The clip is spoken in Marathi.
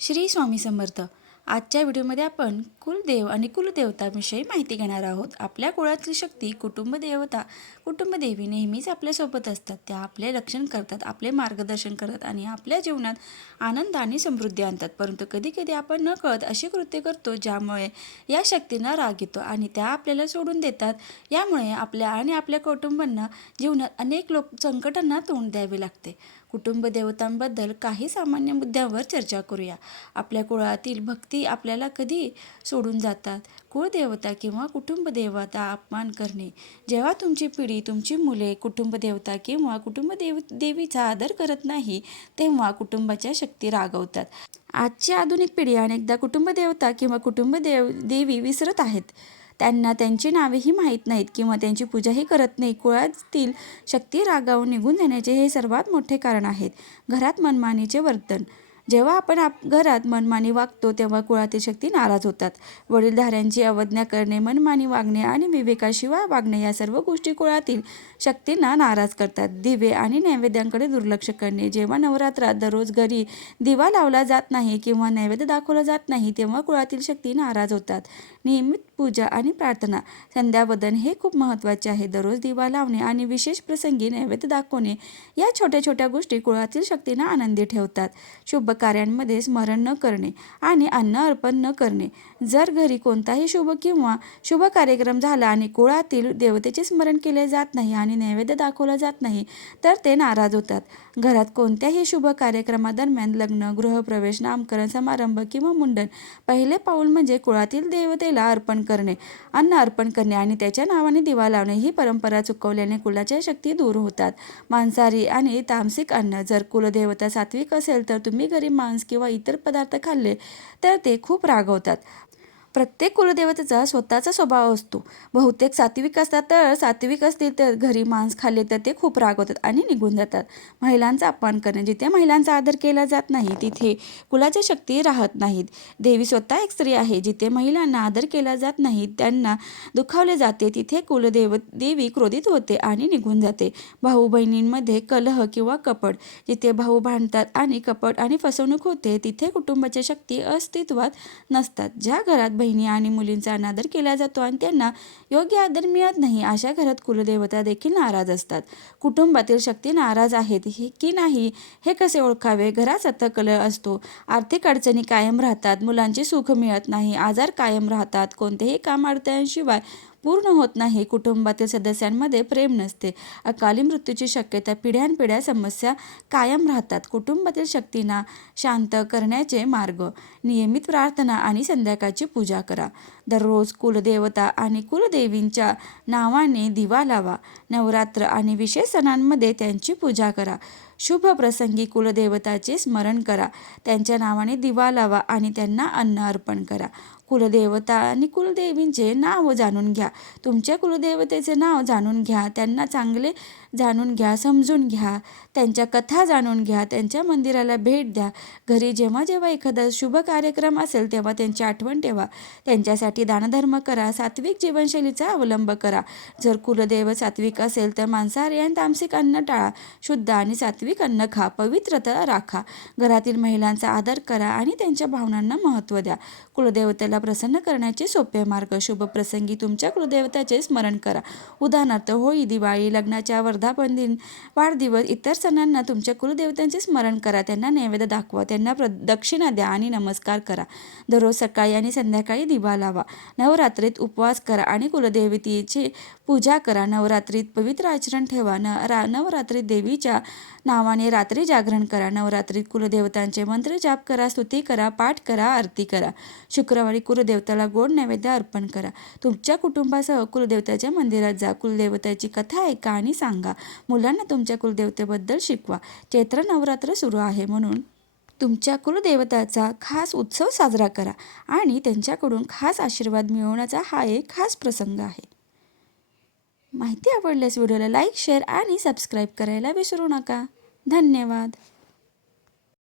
श्री स्वामी समर्थ. आजच्या व्हिडिओमध्ये आपण कुलदेव आणि कुलदेवताविषयी माहिती घेणार आहोत. आपल्या कुळातली शक्ती कुटुंबदेवी नेहमीच आपल्यासोबत असतात. त्या आपले रक्षण करतात, आपले मार्गदर्शन करतात आणि आपल्या जीवनात आनंद आणि समृद्धी आणतात. परंतु कधीकधी आपण नकळत अशी कृत्य करतो ज्यामुळे या शक्तींना राग येतो आणि त्या आपल्याला सोडून देतात. यामुळे आपल्या आणि आपल्या कुटुंबांना जीवनात अनेक संकटांना तोंड द्यावे लागते. कुटुंब देवतांबद्दल काही सामान्य मुद्द्यांवर चर्चा करूया. आपल्या कुळातील भक्ती आपल्याला कधी सोडून जातात. कुळदेवता किंवा कुटुंबदेवता अपमान करणे. जेव्हा तुमची पिढी, तुमची मुले कुटुंबदेवता किंवा देवीचा आदर करत नाही, तेव्हा कुटुंबाच्या शक्ती रागवतात. आजची आधुनिक पिढी अनेकदा कुटुंबदेवता किंवा देवी विसरत आहेत. त्यांना त्यांची नावेही माहीत नाहीत किंवा त्यांची पूजाही करत नाही. कुळातील शक्ती रागावून निघून जाण्याचे हे सर्वात मोठे कारण आहेत. घरात मनमानीचे वर्तन. जेव्हा आपण घरात मनमानी वागतो तेव्हा कुळातील शक्ती नाराज होतात. वडीलधाऱ्यांची अवज्ञा करणे, मनमानी वागणे आणि विवेकाशिवाय वागणे या सर्व गोष्टी कुळातील शक्तींना नाराज करतात. दिवे आणि नैवेद्यांकडे दुर्लक्ष करणे. जेव्हा नवरात्रात दररोज घरी दिवा लावला जात नाही किंवा नैवेद्य दाखवला जात नाही तेव्हा कुळातील शक्ती नाराज होतात. नियमित पूजा आणि प्रार्थना. संध्यावंदन हे खूप महत्त्वाचे आहे. दररोज दिवा लावणे आणि विशेष प्रसंगी नैवेद्य दाखवणे या छोट्या छोट्या गोष्टी कुळातील शक्तींना आनंदी ठेवतात. शुभ कार्यांमध्ये स्मरण न करणे आणि अन्न अर्पण न करणे. जर घरी कोणताही शुभ कार्यक्रम झाला आणि कुळातील देवतेचे स्मरण केले जात नाही आणि नैवेद्य दाखवला जात नाही तर ते नाराज होतात. घरात कोणत्याही शुभ कार्यक्रमादरम्यान लग्न, गृहप्रवेश, नामकरण समारंभ किंवा मुंडन पहिले पाऊल म्हणजे कुळातील देवतेला अर्पण करणे, अन्न अर्पण करणे आणि त्याच्या नावाने दिवा लावणे. ही परंपरा चुकवल्याने कुलाच्या शक्ती दूर होतात. मांसाहारी आणि तामसिक अन्न. जर कुलदेवता सात्विक असेल तर तुम्ही घरी मांस किंवा इतर पदार्थ खाल्ले तर ते खूप रागवतात. प्रत्येक कुलदेवतेचा स्वतःचा स्वभाव असतो. बहुतेक सात्विक असतात, तर सात्विक असतील तर घरी मांस खाल्ले तर ते खूप रागवतात आणि निघून जातात. महिलांचा अपमान करणे. जिथे महिलांचा आदर केला जात नाही तिथे कुलाच्या शक्ती राहत नाहीत. देवी स्वतः एक स्त्री आहे. जिथे महिलांना आदर केला जात नाही, त्यांना दुखावले जाते, तिथे देवी क्रोधित होते आणि निघून जाते. भाऊ बहिणींमध्ये कलह किंवा कपट. जिथे भाऊ भांडतात आणि कपट आणि फसवणूक होते तिथे कुटुंबाच्या शक्ती अस्तित्वात नसतात. ज्या घरात बहिणी आणि मुलींचा अनादर केला जातो आणि त्यांना योग्य आदर मिळत नाही अशा घरात कुलदेवता देखील नाराज असतात. कुटुंबातील शक्ती नाराज आहेत की नाही हे कसे ओळखावे. घरात सतत कलह असतो, आर्थिक अडचणी कायम राहतात, मुलांचे सुख मिळत नाही, आजार कायम राहतात, कोणतेही काम अडथळ्यांशिवाय पूर्ण होत नाही, कुटुंबातील सदस्यांमध्ये प्रेम नसते, अकाली मृत्यूची शक्यता, पिढ्यानपिढ्या समस्या कायम राहतात. कुटुंबातील शक्तींना शांत करण्याचे मार्ग. नियमित प्रार्थना आणि संध्याकाळची पूजा करा. दररोज कुलदेवता आणि कुलदेवींच्या नावाने दिवा लावा. नवरात्र आणि विशेष सणांमध्ये त्यांची पूजा करा. शुभ प्रसंगी कुलदेवताचे स्मरण करा. त्यांच्या नावाने दिवा लावा आणि त्यांना अन्न अर्पण करा. कुलदेवता आणि कुलदेवींचे नाव जाणून घ्या. तुमच्या कुलदेवतेचे नाव जाणून घ्या, त्यांना चांगले जाणून घ्या, समजून घ्या, त्यांच्या कथा जाणून घ्या, त्यांच्या मंदिराला भेट द्या. घरी जेव्हा जेव्हा एखादा शुभ कार्यक्रम असेल तेव्हा त्यांची आठवण ठेवा. त्यांच्यासाठी दानधर्म करा. सात्विक जीवनशैलीचा अवलंब करा. जर कुलदेव सात्विक असेल तर मांसाहारी आणि तामसिक अन्न टाळा. शुद्ध आणि सात्विक अन्न खा. पवित्रता राखा. घरातील महिलांचा आदर करा आणि त्यांच्या भावनांना महत्त्व द्या. कुलदेवतेला प्रसन्न करण्याचे सोपे मार्ग. शुभ प्रसंगी तुमच्या कुलदेवताचे स्मरण करा. उदाहरणार्थ होळी, दिवाळी, लग्नाच्या वर्धापन दिन, वाढदिवस, इतर सणांना तुमच्या कुलदेवतांचे स्मरण करा. त्यांना नैवेद्य दाखवा, त्यांना दक्षिणा द्या आणि नमस्कार करा. दररोज सकाळी आणि संध्याकाळी दिवा लावा. नवरात्रीत उपवास करा आणि कुलदेवतेची पूजा करा. नवरात्रीत पवित्र आचरण ठेवा. नवरात्रीत देवीच्या नावाने रात्री जागरण करा. नवरात्रीत कुलदेवतांचे मंत्र जाप करा, स्तुती करा, पाठ करा, आरती करा. शुक्रवारी कुलदेवताला गोड नैवेद्य अर्पण करा. तुमच्या कुटुंबासह कुलदेवताच्या मंदिरात जा. कुलदेवताची कथा ऐका आणि सांगा. मुलांना तुमच्या कुलदेवतेबद्दल शिकवा. चैत्र नवरात्र सुरू आहे म्हणून तुमच्या कुलदेवताचा खास उत्सव साजरा करा आणि त्यांच्याकडून खास आशीर्वाद मिळवण्याचा हा एक खास प्रसंग आहे. माहिती आवडल्यास व्हिडिओला लाईक, शेअर आणि सबस्क्राईब करायला विसरू नका. धन्यवाद.